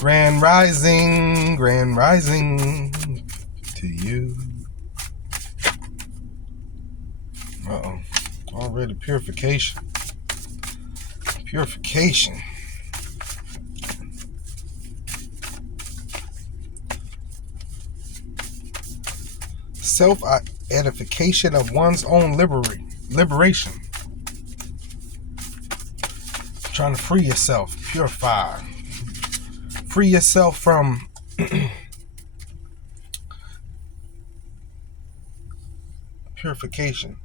Grand rising to you. Uh-oh. Already purification. Purification. Self-edification of one's own liberation. Trying to free yourself. Purify. Free yourself from purification.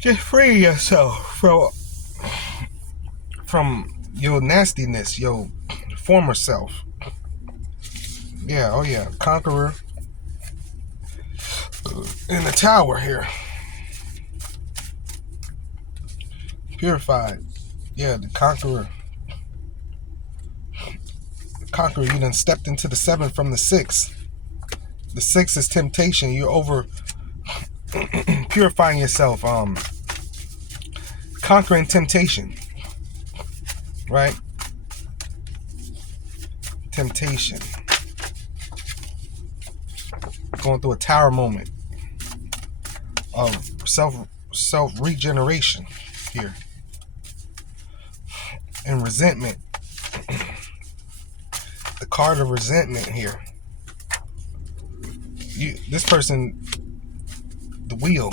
Just free yourself from your nastiness, your former self. Yeah, oh yeah, conqueror in the tower here. Purified. Yeah, the conqueror. Conqueror, you done stepped into the 7 from the 6. The 6 is temptation. You're over purifying yourself, conquering temptation, right? Temptation. Going through a tower moment of self regeneration here, and resentment. The card of resentment here. This person, the wheel.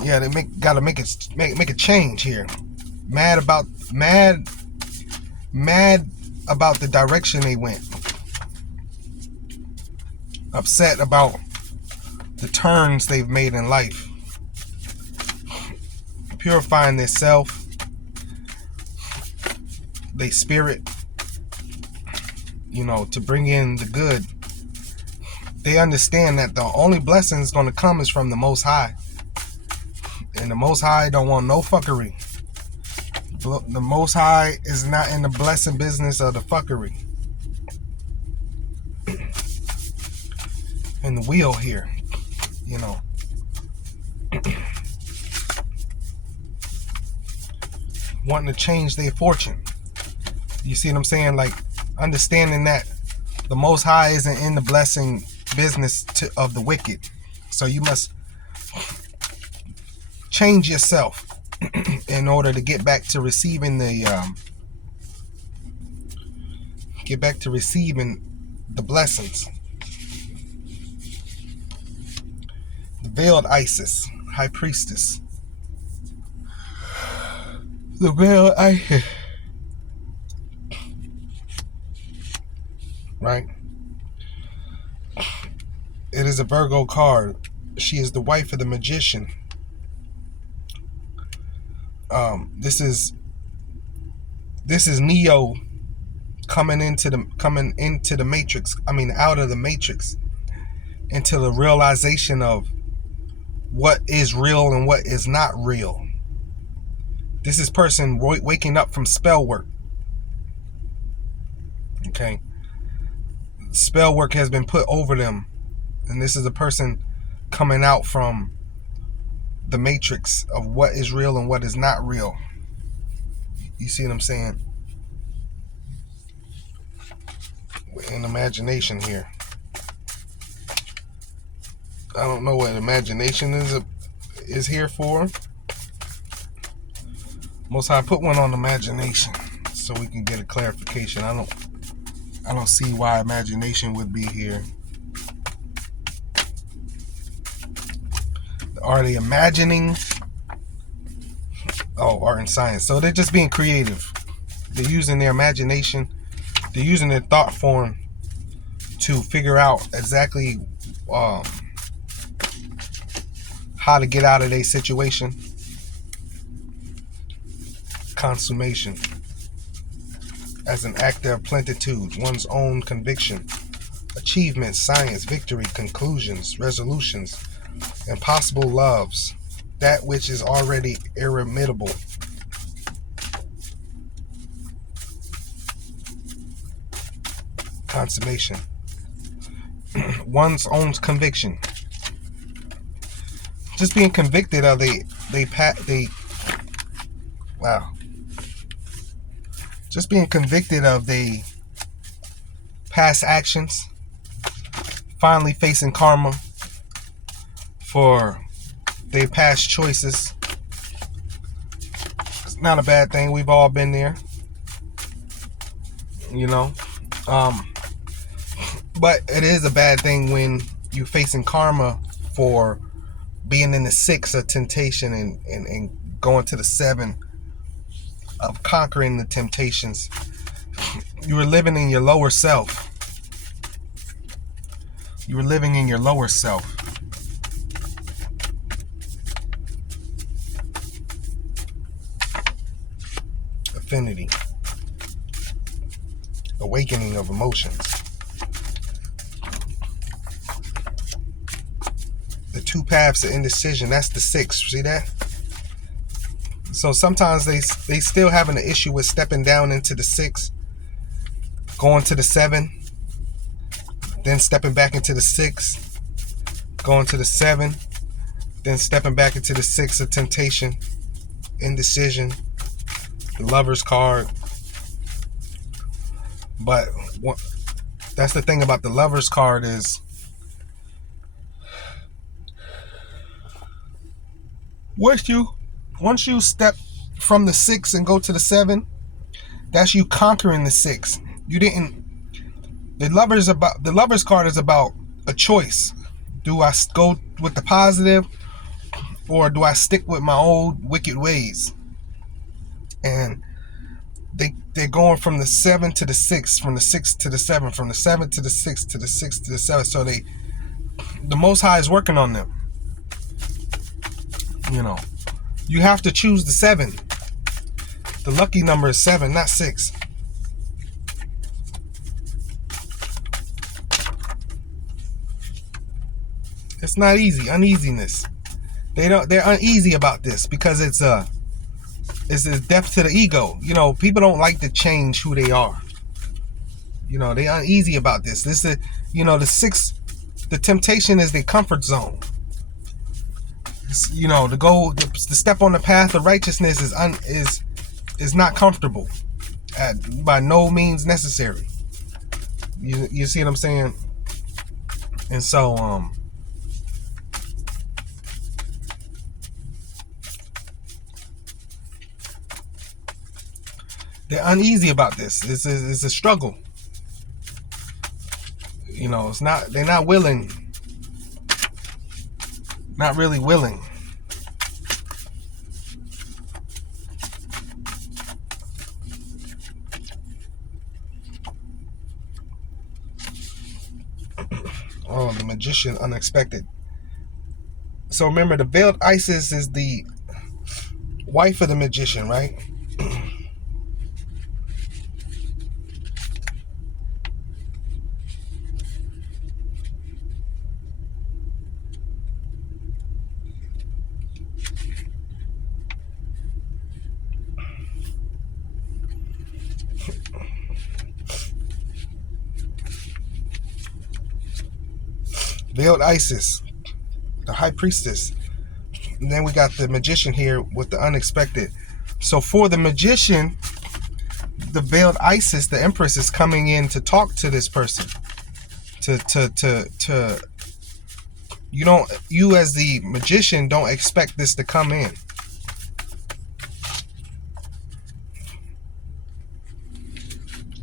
Yeah, they gotta make a change here. Mad about the direction they went. Upset about the turns they've made in life. Purifying their self, their spirit, to bring in the good. They understand that the only blessing is going to come is from the Most High. And the Most High don't want no fuckery. The Most High is not in the blessing business of the fuckery. And the wheel here, wanting to change their fortune. You see what I'm saying? Like, understanding that the Most High isn't in the blessing business of the wicked. So you must change yourself in order to get back to receiving the blessings. The veiled Isis, high priestess. The veiled Isis. Right? It is a Virgo card. She is the wife of the magician. This is Neo coming into the matrix. I mean, out of the matrix, into the realization of what is real and what is not real. This is person waking up from spell work. Okay, spell work has been put over them, and this is a person coming out from the matrix of what is real and what is not real. You see what I'm saying? We're in imagination here. I don't know what imagination is here for. Most High put one on imagination so we can get a clarification. I don't see why imagination would be here. Are they imagining? Oh, art and science. So they're just being creative. They're using their imagination. They're using their thought form to figure out exactly how to get out of their situation. Consummation. As an actor of plenitude, one's own conviction, achievements, science, victory, conclusions, resolutions, impossible loves, that which is already irremediable. Consummation. One's own conviction. Just being convicted of wow. just being convicted of their past actions, finally facing karma for their past choices. It's not a bad thing. We've all been there, you know. But it is a bad thing when you're facing karma for being in the 6 of temptation and going to the 7 of conquering the temptations. You were living in your lower self. You were living in your lower self. Affinity. Awakening of emotions. The 2 paths of indecision, that's the 6. See that? So sometimes they still having an issue with stepping down into the 6, going to the 7, then stepping back into the 6, going to the 7, then stepping back into the 6 of temptation, indecision, the Lover's card. But that's the thing about the Lover's card is once you step from the 6 and go to the 7, that's you conquering the 6. You didn't. The Lover's card is about a choice. Do I go with the positive, or do I stick with my old wicked ways? And they're going from the 7 to the 6, from the 6 to the 7, from the 7 to the 6 to the 6 to the 7. So the Most High is working on them. You know, you have to choose the 7. The lucky number is 7, not 6. It's not easy. Uneasiness. They're uneasy about this because it's a death to the ego. You know, people don't like to change who they are. You know, they're uneasy about this. This is, you know, the 6. The temptation is their comfort zone. You know, to step on the path of righteousness is not comfortable, by no means necessary. You see what I'm saying? And so they're uneasy about this. It's a struggle. You know, they're not willing. Not really willing. Oh, the Magician, unexpected. So remember, the veiled Isis is the wife of the Magician, right? Veiled Isis, the High Priestess. And then we got the Magician here with the unexpected. So for the Magician, the Veiled Isis, the Empress, is coming in to talk to this person. You as the Magician don't expect this to come in.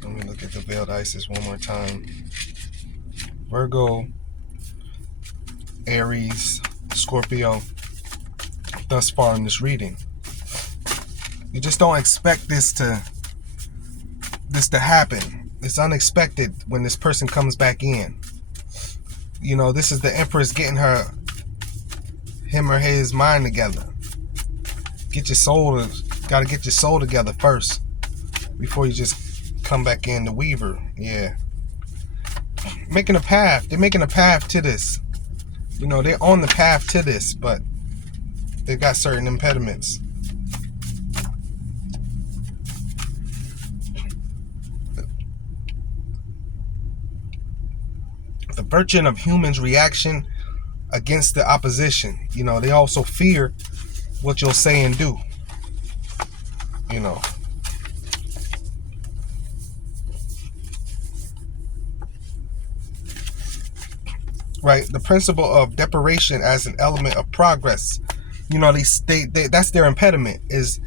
Let me look at the Veiled Isis one more time. Virgo, Aries, Scorpio, thus far in this reading. You just don't expect this to happen. It's unexpected when this person comes back in. You know, this is the Empress getting him or his mind together. Gotta get your soul together first before you just come back in the Weaver. Yeah. Making a path. They're making a path to this. You know, they're on the path to this, but they've got certain impediments. The virtue of humans' reaction against the opposition. You know, they also fear what you'll say and do. You know. right? The principle of deprivation as an element of progress. You know, they that's their impediment, is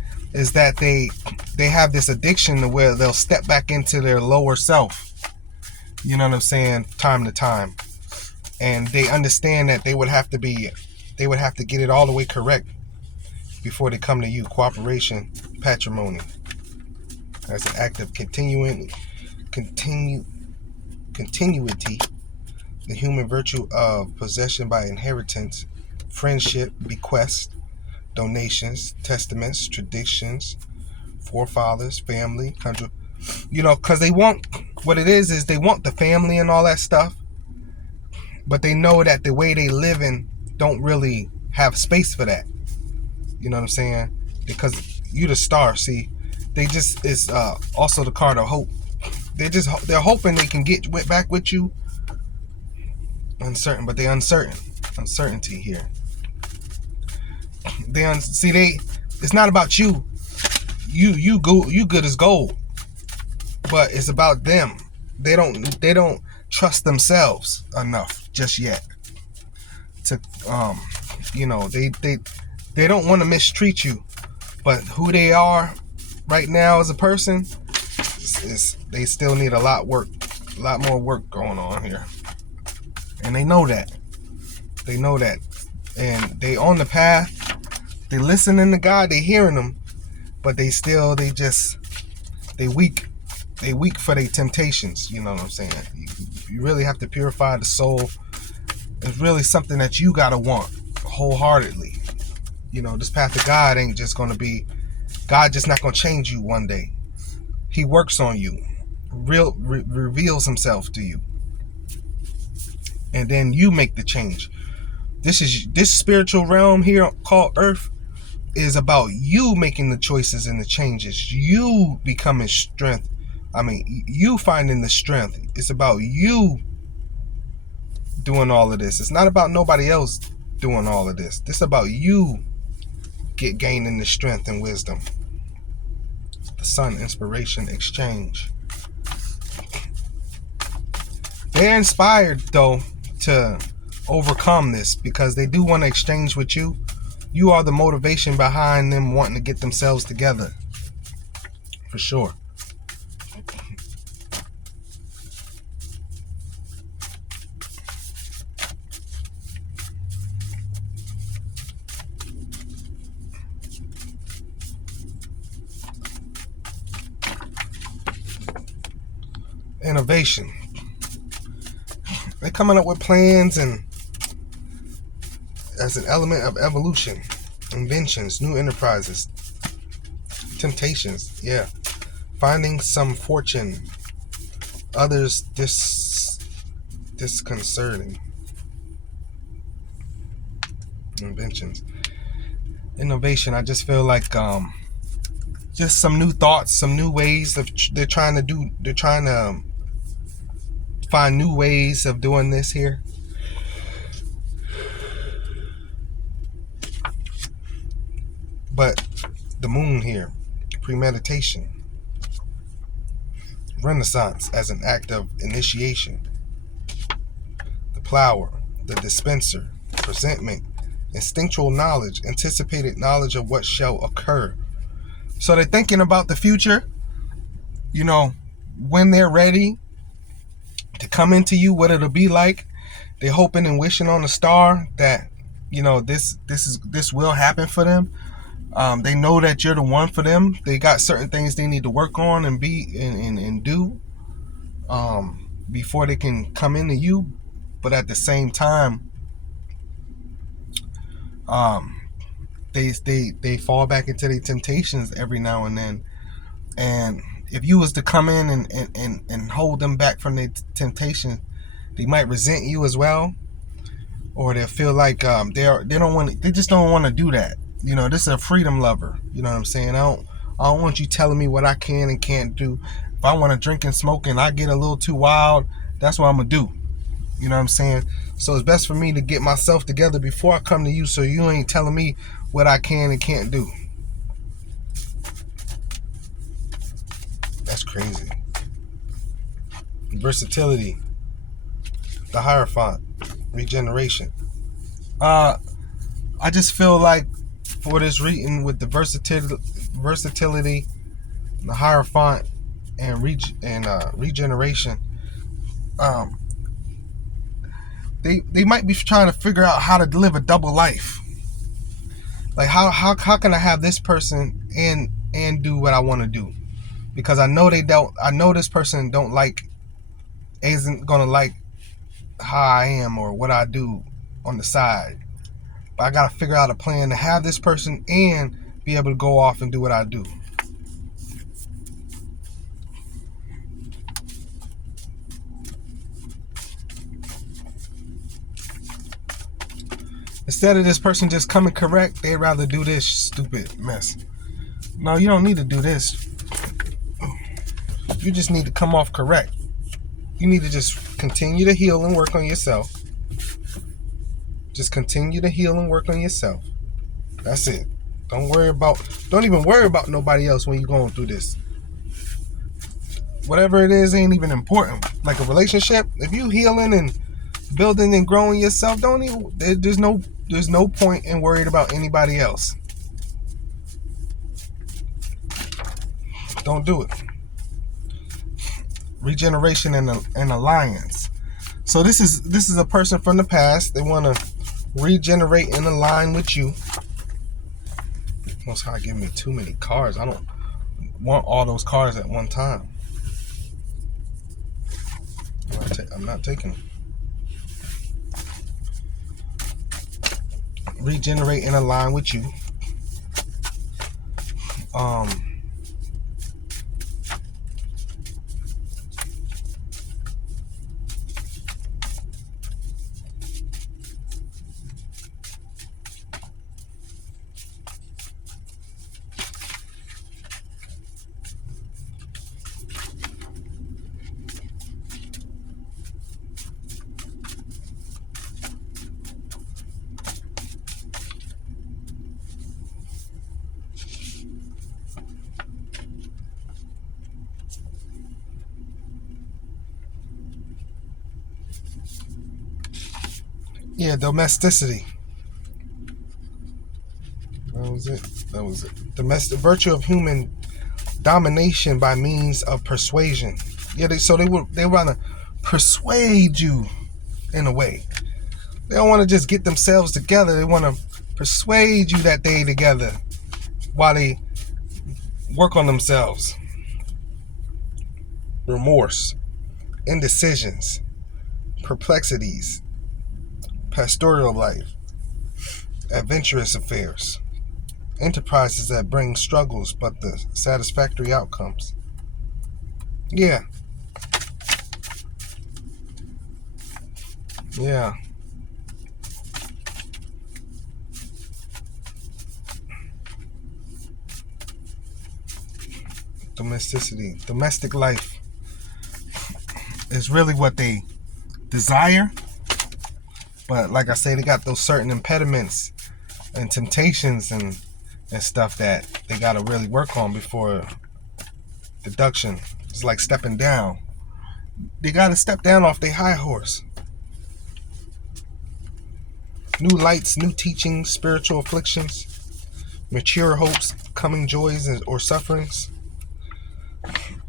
that they have this addiction to where they'll step back into their lower self. You know what I'm saying? Time to time, and they understand that they would have to get it all the way correct before they come to you. Cooperation, patrimony, as an act of continuity, the human virtue of possession by inheritance, friendship, bequest, donations, testaments, traditions, forefathers, family, country. You know, because they want, what it is they want the family and all that stuff, but they know that the way they live in don't really have space for that. You know what I'm saying? Because you the star, see, they just, it's also the card of hope. They're hoping they can get back with you. Uncertain, but they uncertainty here. It's not about you. You good as gold, but it's about them. They don't trust themselves enough just yet to you know, they don't want to mistreat you, but who they are right now as a person is they still need a lot more work going on here, and they know that, and they on the path. They listening to God, they hearing Him, but they weak for their temptations. You know what I'm saying? You really have to purify the soul. It's really something that you gotta want wholeheartedly. You know, this path of God ain't just gonna be, God just not gonna change you one day. He works on you, reveals Himself to you, and then you make the change. This spiritual realm here called Earth is about you making the choices and the changes. You becoming strength. I mean, you finding the strength. It's about you doing all of this. It's not about nobody else doing all of this. This is about you gaining the strength and wisdom. The sun, inspiration, exchange. They're inspired, though, to overcome this because they do want to exchange with you. You are the motivation behind them wanting to get themselves together. For sure. Innovation. They're coming up with plans and as an element of evolution, inventions, new enterprises, temptations, yeah, finding some fortune, others disconcerting. Inventions, innovation. I just feel like just some new thoughts, some new ways of they're trying to find new ways of doing this here. But the moon here, premeditation, renaissance as an act of initiation, the plower, the dispenser, presentment, instinctual knowledge, anticipated knowledge of what shall occur. So they're thinking about the future, you know, when they're ready to come into you, what it'll be like. They're hoping and wishing on a star that, you know, this will happen for them. They know that you're the one for them. They got certain things they need to work on and be and do before they can come into you. But at the same time, they fall back into their temptations every now and then. And if you was to come in and hold them back from their temptation, they might resent you as well, or they'll feel like they just don't want to do that. You know, this is a freedom lover. You know what I'm saying? I don't want you telling me what I can and can't do. If I want to drink and smoke and I get a little too wild, that's what I'm gonna do. You know what I'm saying? So it's best for me to get myself together before I come to you, so you ain't telling me what I can and can't do. That's crazy. Versatility. The Hierophant. regeneration. I just feel like for this reading with the versatility, the Hierophant, and regeneration, they might be trying to figure out how to live a double life. Like how can I have this person and do what I want to do? Because I know they don't. I know this person isn't gonna like how I am or what I do on the side. But I gotta figure out a plan to have this person and be able to go off and do what I do. Instead of this person just coming correct, they'd rather do this stupid mess. No, you don't need to do this. You just need to come off correct. You need to just continue to heal and work on yourself. Just continue to heal and work on yourself. That's it. Don't even worry about nobody else when you're going through this. Whatever it is ain't even important. Like a relationship, if you healing and building and growing yourself, there's no point in worried about anybody else. Don't do it. Regeneration and alliance. So this is a person from the past. They want to regenerate and align with you. Most High give me too many cards. I don't want all those cards at one time. I'm not taking them. Regenerate and align with you. Yeah, domesticity. That was it. Domestic virtue of human domination by means of persuasion. Yeah, they want to persuade you in a way. They don't want to just get themselves together. They want to persuade you that they together while they work on themselves. Remorse, indecisions, perplexities, pastoral life, adventurous affairs, enterprises that bring struggles but the satisfactory outcomes. Yeah. Domesticity, domestic life is really what they desire. But like I say, they got those certain impediments and temptations and stuff that they got to really work on before deduction. It's like stepping down. They got to step down off their high horse. New lights, new teachings, spiritual afflictions, mature hopes, coming joys or sufferings.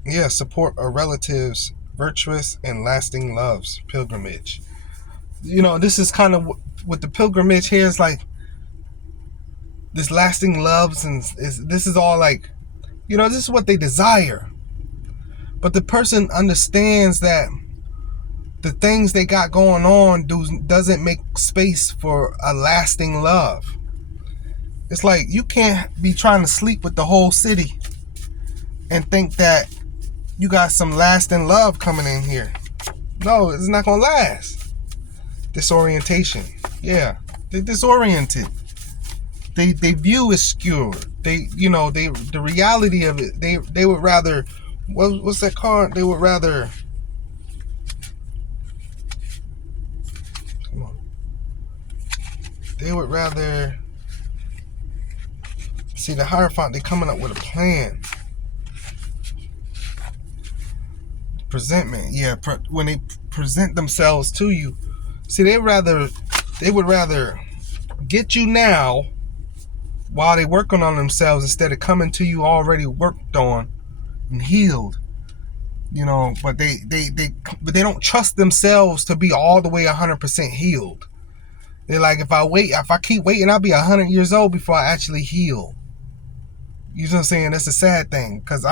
Yeah, support a relative's virtuous and lasting loves, pilgrimage. This is kind of what the pilgrimage here is like. This lasting loves, and this is all like, this is what they desire. But the person understands that the things they got going on doesn't make space for a lasting love. It's like you can't be trying to sleep with the whole city and think that you got some lasting love coming in here. No, it's not gonna last. Disorientation. Yeah, they're disoriented. They view is skewed. The reality of it. They would rather. What's that card? They would rather. Come on. They would rather. See, the Hierophant, they coming up with a plan. Presentment. Yeah, when they present themselves to you, See, they would rather get you now while they working on themselves instead of coming to you already worked on and healed. But they don't trust themselves to be all the way 100% healed. They're like, if I keep waiting, I'll be 100 years old before I actually heal. You know what I'm saying? That's a sad thing, because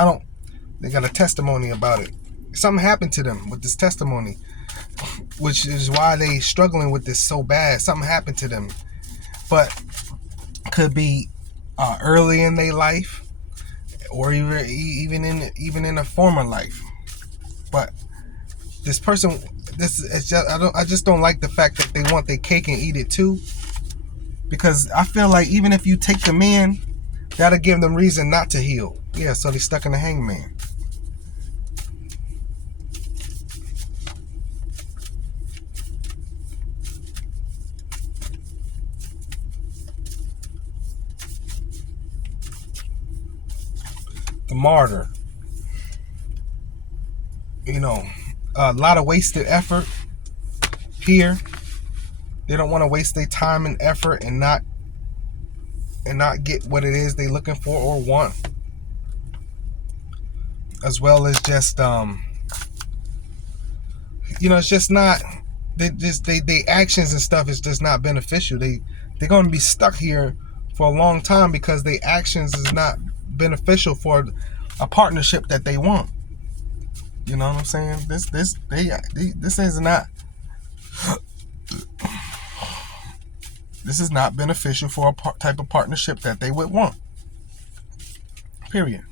they got a testimony about it. Something happened to them with this testimony, which is why they struggling with this so bad. Something happened to them, but could be early in their life, or even in a former life. But this person, I just don't like the fact that they want their cake and eat it too. Because I feel like even if you take them in, that'll give them reason not to heal. Yeah, so they stuck in the hangman. The martyr. A lot of wasted effort here. They don't want to waste their time and effort and not get what it is they looking for or want, as well as just it's just not, they actions and stuff is just not beneficial. They're going to be stuck here for a long time because their actions is not beneficial for a partnership that they want. You know what I'm saying? This is not this is not beneficial for a type of partnership that they would want. Period.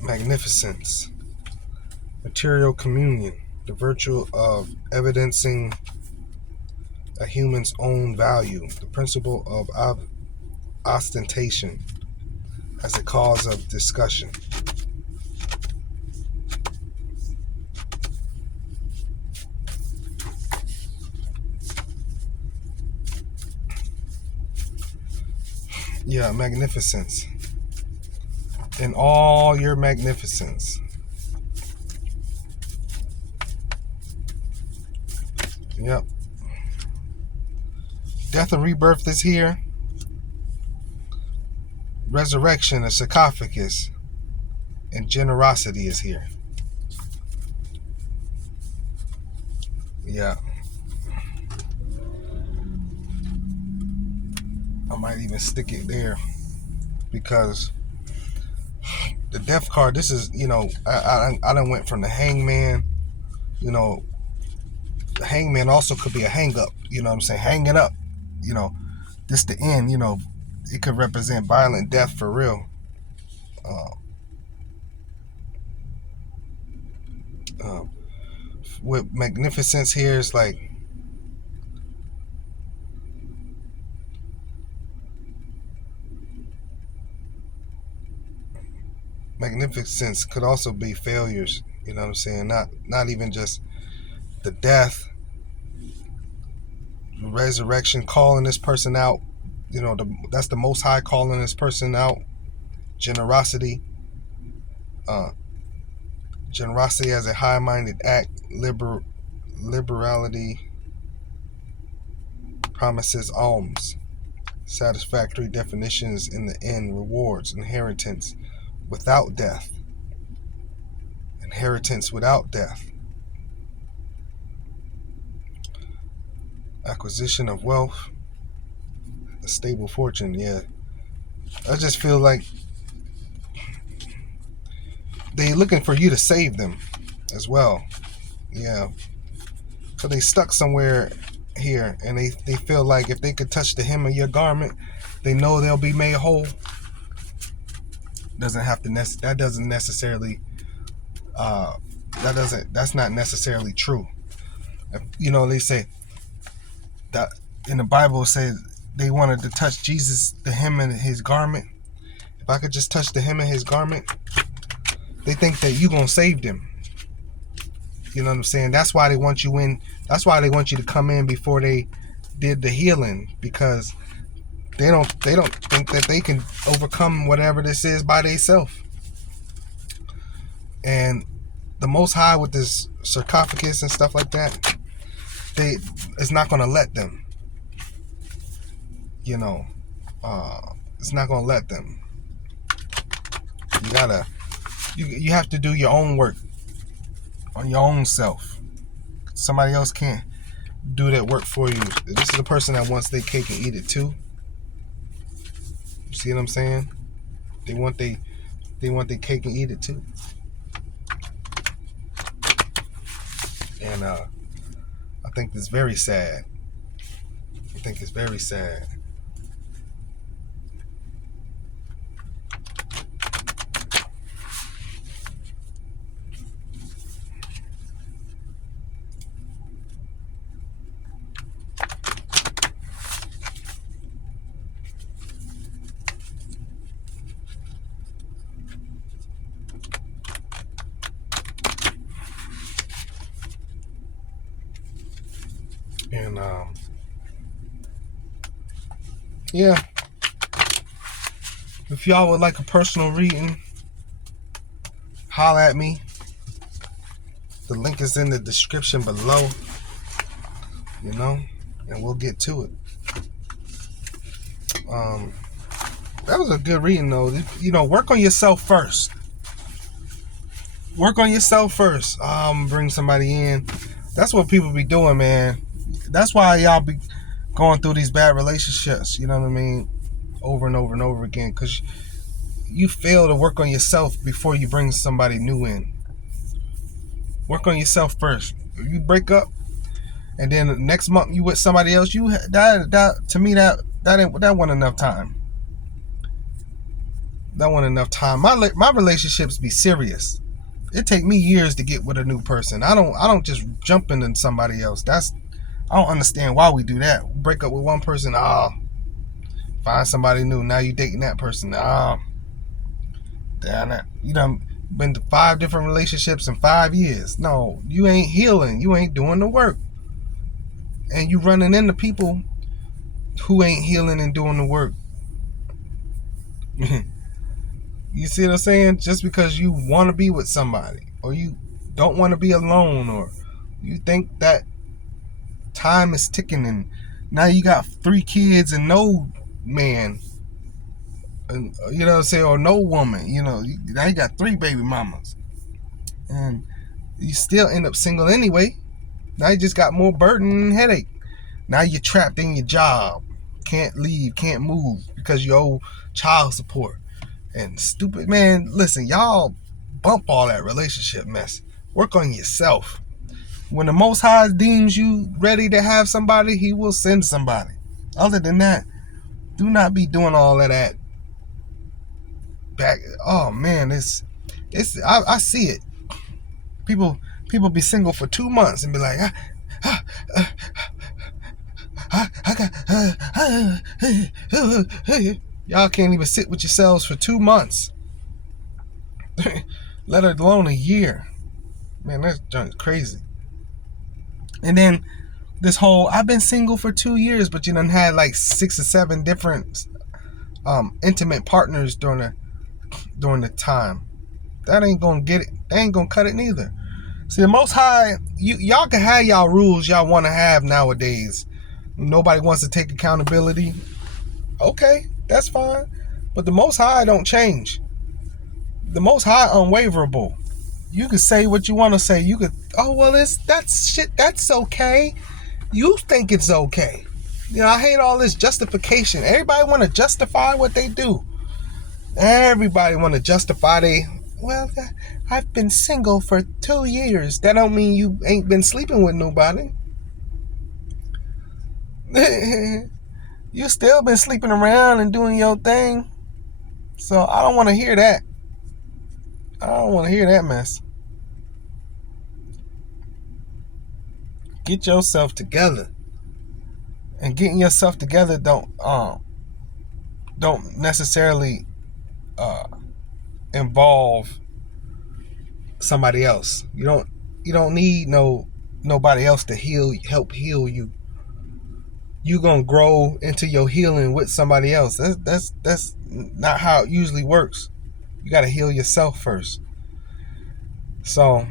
Magnificence. Material communion, the virtue of evidencing a human's own value, the principle of ostentation as a cause of discussion. Yeah, magnificence. In all your magnificence. Yep. Death and rebirth is here. Resurrection, a sarcophagus, and generosity is here. Yeah. I might even stick it there because the death card, this is, I done went from the hangman, the hangman also could be a hang up, you know what I'm saying? Hang it up, this the end, it could represent violent death for real. With magnificence here, it's like magnificence could also be failures, you know what I'm saying? Not even just the death, resurrection, calling this person out, that's the Most High calling this person out. Generosity, generosity as a high-minded act, liberality promises alms, satisfactory definitions in the end, rewards, inheritance without death, inheritance without death, acquisition of wealth, a stable fortune. Yeah, I just feel like they're looking for you to save them as well. Yeah, so they stuck somewhere here, and they feel like if they could touch the hem of your garment, they know they'll be made whole. That's not necessarily true. They say that in the Bible, it says they wanted to touch Jesus, the hem of his garment. If I could just touch the hem of his garment, they think that you're gonna save them. You know what I'm saying? That's why they want you in. That's why they want you to come in before they did the healing, because they don't think that they can overcome whatever this is by themselves. And the Most High, with this sarcophagus and stuff like that, it's not going to let them. It's not going to let them. You have to do your own work on your own self. Somebody else can't do that work for you. This is a person that wants their cake and eat it too. You see what I'm saying? They want their cake and eat it too. And I think it's very sad. I think it's very sad. And yeah, if y'all would like a personal reading, holla at me. The link is in the description below, and we'll get to it. That was a good reading though. Work on yourself first. Work on yourself first. Bring somebody in. That's what people be doing, man. That's why y'all be going through these bad relationships, you know what I mean, over and over and over again, because you fail to work on yourself before you bring somebody new in. Work on yourself first. If you break up and then the next month you with somebody else, that to me that wasn't enough time. That wasn't enough time. My relationships be serious. It take me years to get with a new person. I don't just jump into somebody else. I don't understand why we do that. Break up with one person, find somebody new. Now you dating that person. Damn it. You done been to 5 different relationships in 5 years. No, you ain't healing. You ain't doing the work. And you running into people who ain't healing and doing the work. You see what I'm saying? Just because you want to be with somebody, or you don't want to be alone, or you think that time is ticking and now you got 3 kids and no man, and you know what I'm saying, or no woman, now you got 3 baby mamas and you still end up single anyway. Now you just got more burden and headache. Now you're trapped in your job, can't leave, can't move because you owe child support and stupid. Man, listen, y'all bump all that relationship mess. Work on yourself. When the Most High deems you ready to have somebody, he will send somebody. Other than that, do not be doing all of that back. Oh man, I see it. People be single for 2 months and be like, y'all can't even sit with yourselves for 2 months, let alone a year. Man, that's crazy. And then this whole, I've been single for 2 years, but you done had like 6 or 7 different intimate partners during the time. That ain't gonna get it. They ain't gonna cut it neither. See, the Most High, y'all can have y'all rules y'all want to have nowadays. Nobody wants to take accountability. Okay, that's fine. But the Most High don't change. The Most High unwaverable. You can say what you want to say. You could, that's okay. You think it's okay. I hate all this justification. Everybody want to justify what they do. Everybody want to justify I've been single for 2 years. That don't mean you ain't been sleeping with nobody. You still been sleeping around and doing your thing. So I don't want to hear that. I don't want to hear that mess. Get yourself together. And getting yourself together don't necessarily involve somebody else. You don't need nobody else to help heal you. you gonna grow into your healing with somebody else. That's not how it usually works. You gotta heal yourself first. So,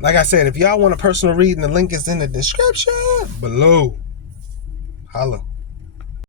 like I said, if y'all want a personal reading, the link is in the description below. Holla.